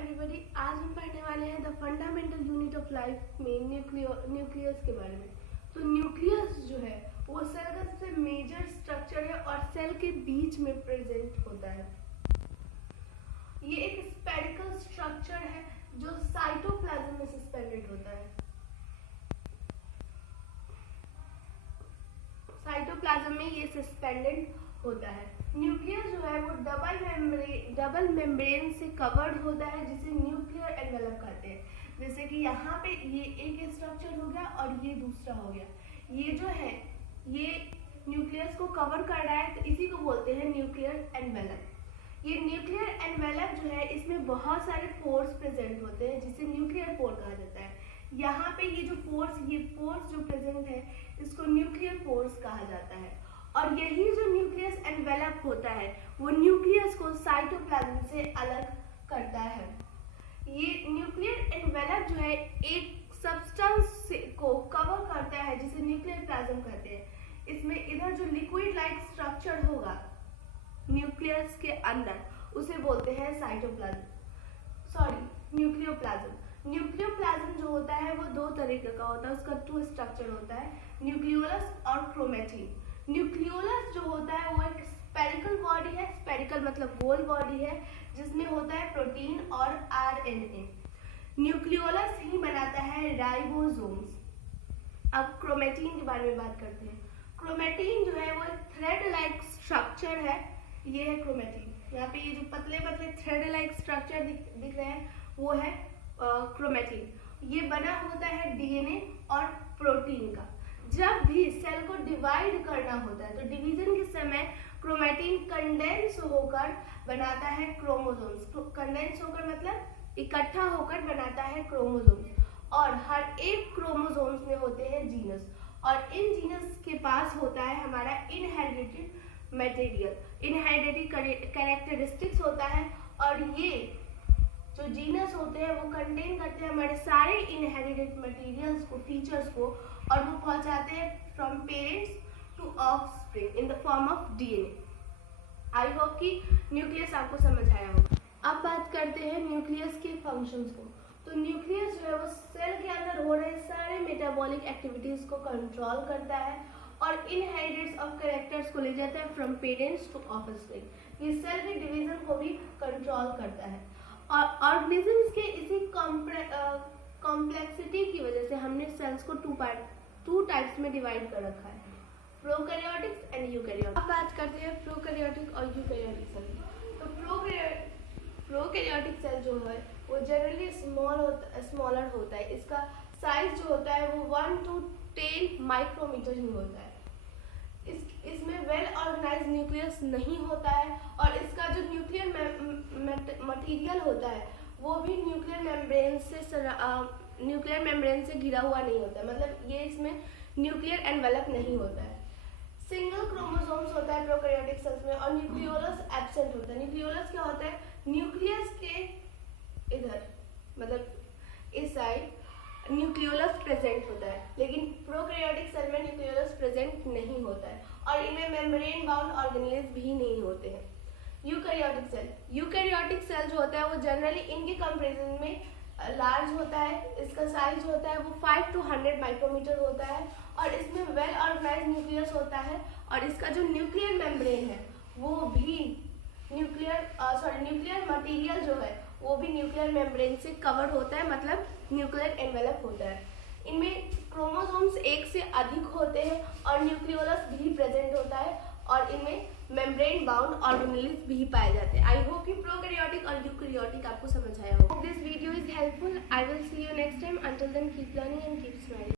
Everybody, आज हम पढ़ने वाले हैं the fundamental unit of life में न्यूक्लियस के बारे में। तो न्यूक्लियस जो है वो सेल का सबसे मेजर स्ट्रक्चर है और सेल के बीच में प्रेजेंट होता है। ये एक स्फेरिकल स्ट्रक्चर है जो साइटोप्लाज्म में सस्पेंडेड होता है। साइटोप्लाज्म में ये सस्पेंडेड होता है। न्यूक्लियस जो है वो डबल मेम्ब्रेन से कवर्ड होता है जिसे न्यूक्लियर एनवेलप कहते हैं। जैसे कि यहाँ पे ये एक स्ट्रक्चर हो गया और ये दूसरा हो गया। ये जो है ये न्यूक्लियस को कवर कर रहा है, तो इसी को बोलते हैं न्यूक्लियर एनवेलप। ये न्यूक्लियर एनवेलप जो है इसमें बहुत सारे पोर्स प्रेजेंट होते हैं जिसे न्यूक्लियर पोर कहा जाता है। यहाँ पे ये पोर्स जो प्रेजेंट है इसको न्यूक्लियर पोर्स कहा जाता है। और यही जो न्यूक्लियस एनवेलप होता है वो न्यूक्लियस को साइटोप्लाज्म से अलग करता है। ये न्यूक्लियर एनवेलप जो है एक सब्सटेंस को कवर करता है जिसे न्यूक्लियर प्लाज्म कहते हैं। इसमें इधर जो लिक्विड लाइक स्ट्रक्चर होगा न्यूक्लियस के अंदर उसे बोलते हैं न्यूक्लियोप्लाज्म। न्यूक्लियोप्लाज्म जो होता है वो दो तरीके का होता है, उसका टू स्ट्रक्चर होता है, न्यूक्लियोलस और क्रोमेटिन। न्यूक्लियोलस जो होता है वो एक स्फेरिकल बॉडी है, स्फेरिकल मतलब गोल बॉडी है जिसमें होता है प्रोटीन और आरएनए। न्यूक्लियोलस ही बनाता है राइबोसोम्स। अब क्रोमेटिन के बारे में बात करते हैं। क्रोमेटिन जो है वो एक थ्रेड लाइक स्ट्रक्चर है। ये है क्रोमेटिन। यहाँ पे ये जो पतले पतले थ्रेड लाइक स्ट्रक्चर दिख रहे हैं वो है क्रोमेटिन। ये बना होता है डीएनए और प्रोटीन का। जब भी सेल को डिवाइड करना होता है तो डिवीजन के समय क्रोमेटिन कंडेंस होकर बनाता है क्रोमोसोम्स। कंडेंस होकर मतलब इकट्ठा होकर बनाता है क्रोमोसोम्स। और हर एक क्रोमोसोम्स में होते हैं जीनस और इन जीनस के पास होता है हमारा इनहेरिटेड मटेरियल, इनहेरिटेड कैरेक्टरिस्टिक्स होता है। और ये जो जीनस होते हैं वो कंटेन करते हैं हमारे सारे इनहेरिटेड मटेरियल्स को, फीचर्स को, और वो पहुंचाते हैं from parents to offspring in the form of DNA. I hope कि न्यूक्लियस आपको समझ आया होगा। अब बात करते हैं न्यूक्लियस के फंक्शंस को। तो न्यूक्लियस जो है वो सेल के अंदर हो रहे सारे मेटाबॉलिक एक्टिविटीज को कंट्रोल करता है और इनहेरिटेड ऑफ कैरेक्टर्स को ले जाता है फ्रॉम पेरेंट्स टू ऑफस्प्रिंग। ये सेल के डिवीजन को भी कंट्रोल करता है। और ऑर्गेनिजम्स के इसी कॉम्प्लेक्सिटी की वजह से हमने सेल्स को टू टाइप्स में डिवाइड कर रखा है, प्रोकैरियोटिक्स एंड यूकैरियोटिक्स। अब बात करते हैं प्रोकैरियोटिक और यूकैरियोटिक सेल। तो प्रोकैरियोटिक सेल जो है वो जनरली स्मॉलर होता है। इसका साइज जो होता है वो 1 to 10 माइक्रोमीटर ही होता है। इसमें वेल ऑर्गेनाइज न्यूक्लियस नहीं होता है और इसका जो न्यूक्लियर मटेरियल होता है वो भी न्यूक्लियर मेम्ब्रेन से घिरा हुआ नहीं होता है, मतलब ये इसमें न्यूक्लियर एनवेलप नहीं होता है। सिंगल क्रोमोसोम्स होता है प्रोकैरियोटिक सेल्स में और न्यूक्लियोलस एब्सेंट होता है। न्यूक्लियोलस क्या होता है? न्यूक्लियस के इधर मतलब इस साइड न्यूक्लियोलस प्रेजेंट होता है, लेकिन प्रोकैरियोटिक सेल में न्यूक्लियोलस प्रेजेंट नहीं होता है और इनमें मेम्ब्रेन बाउंड ऑर्गेनेल्स भी नहीं होते हैं। यूकैरियोटिक सेल जो होता है वो जनरली इनके कंपैरिजन में लार्ज होता है। इसका साइज होता है वो 5 to 100 माइक्रोमीटर होता है और इसमें वेल ऑर्गेनाइज न्यूक्लियस होता है और इसका जो न्यूक्लियर मेम्ब्रेन है वो भी न्यूक्लियर मटेरियल जो है वो भी न्यूक्लियर मेम्ब्रेन से कवर होता है, मतलब न्यूक्लियर एनवेलप होता है। इनमें क्रोमोसोम्स एक से अधिक होते हैं और न्यूक्लियोलस भी प्रेजेंट होता है और इनमें मेम्ब्रेन बाउंड ऑर्गेनेल्स भी पाए जाते हैं। आई होप कि प्रोकैरियोटिक और यूकैरियोटिक आपको समझ आया होगा। This video is helpful. I will see you next time. Until then keep learning and keep smiling.